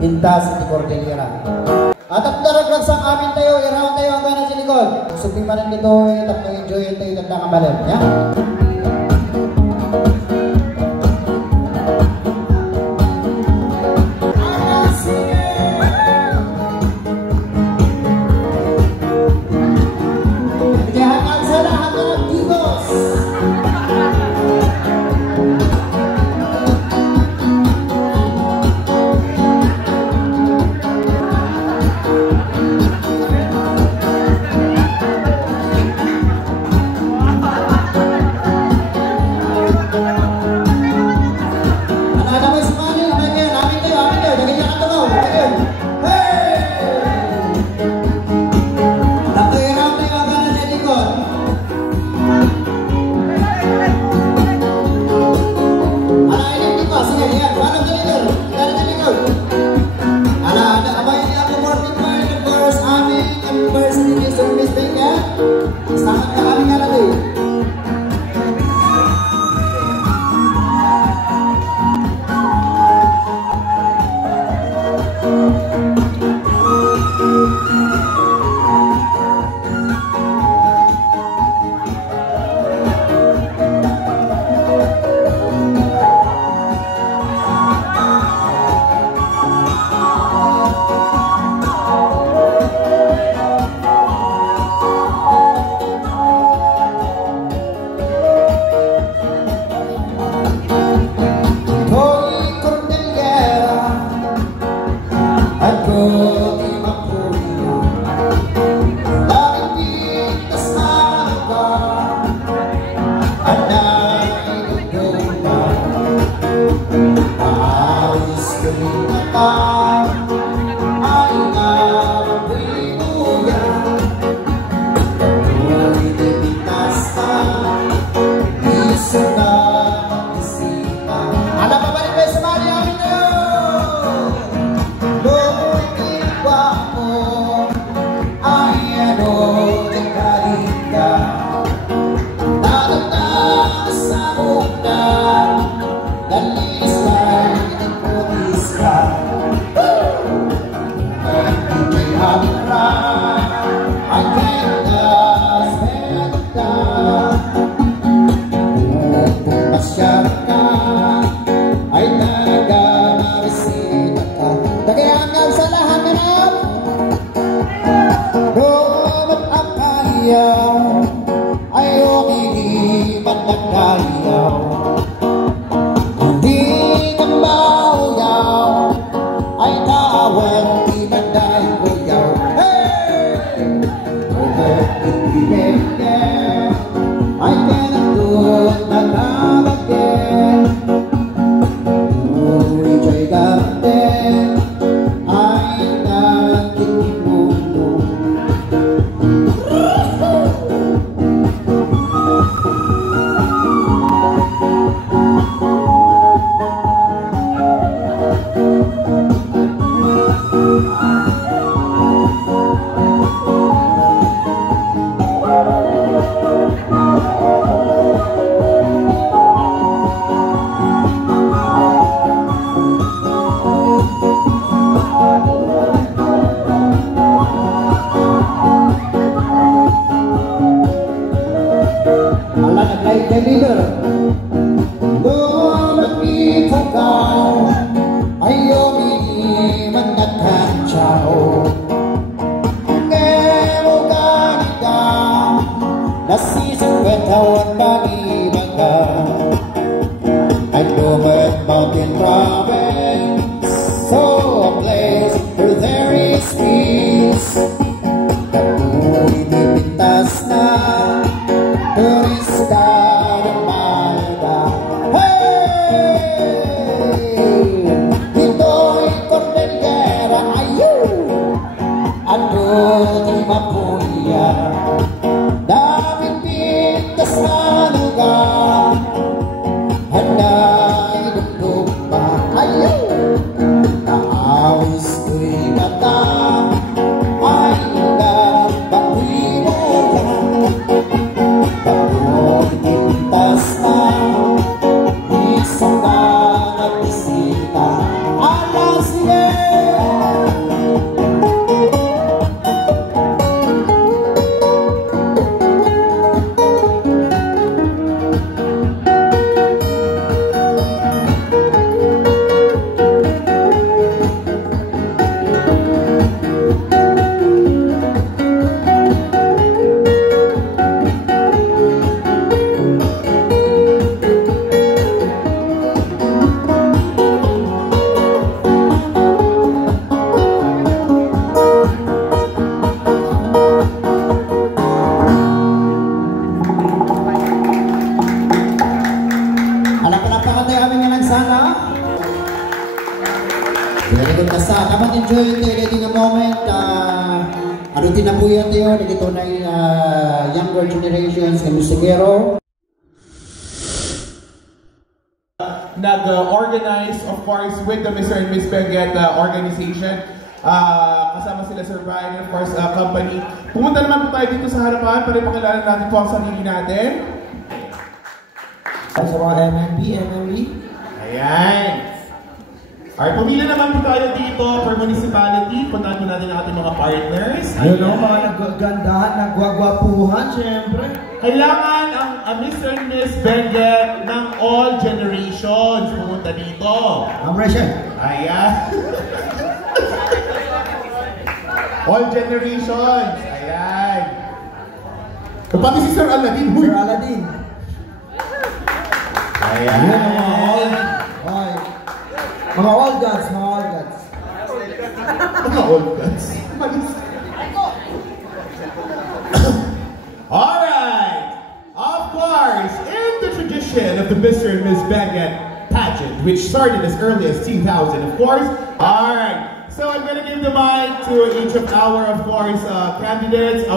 Intas ni Cordillera. At ang daraglag sa amin tayo, i-round tayo ang gana sa likod. Suping man dito, itap na enjoy tayo, itap na kamalim. Ya? Dapat pintas na lugar. tinabuyan tayo, dito na yung younger generations, kami sigero. Nag-organize, of course, with the Mr. and Miss Benguet organization. Kasama sila Sir Brian and of course company. Pumunta naman po tayo dito sa harapan para ipakilala natin po ang sarili natin. Sa mga MMB. Ayan. Alright, pumila naman po tayo dito for municipality. Puntahan po natin ang ating mga partners. Yun o, mga naggandahan, nagwagwapuhan, syempre. Kailangan ang Mr. and Miss Benguet ng all generations pumunta dito. Amresya. Ayan. All generations. Ayan. Pati si Sir Aladdin. Sir Aladdin. Ayan. Mga old gods, mga old gods. Mga old gods. Alright. Of course, in the tradition of the Mr. and Miss Benguet pageant, which started as early as 2000, of course. Alright. So I'm going to give the mic to each of our, of course, candidates.